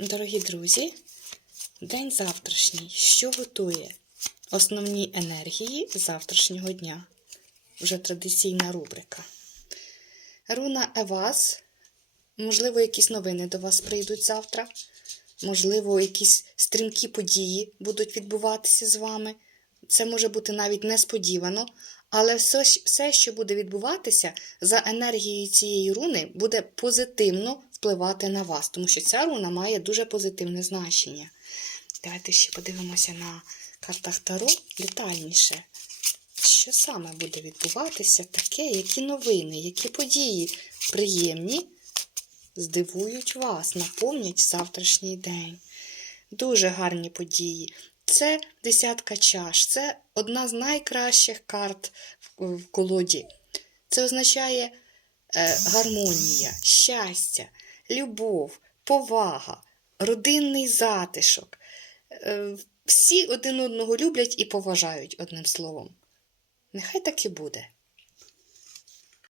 Дорогі друзі, день завтрашній. Що готує? Основні енергії завтрашнього дня. Вже традиційна рубрика. Руна Еваз. Можливо, якісь новини до вас прийдуть завтра. Можливо, якісь стрімкі події будуть відбуватися з вами. Це може бути навіть несподівано, але все, що буде відбуватися за енергією цієї руни, буде позитивно впливати на вас, тому що ця руна має дуже позитивне значення. Давайте ще подивимося на картах Таро детальніше. Що саме буде відбуватися таке, які новини, які події приємні здивують вас, наповнять завтрашній день. Дуже гарні події. Це десятка чаш, це одна з найкращих карт в колоді. Це означає е, гармонія, щастя, любов, повага, родинний затишок. Е, всі один одного люблять і поважають одним словом. Нехай так і буде.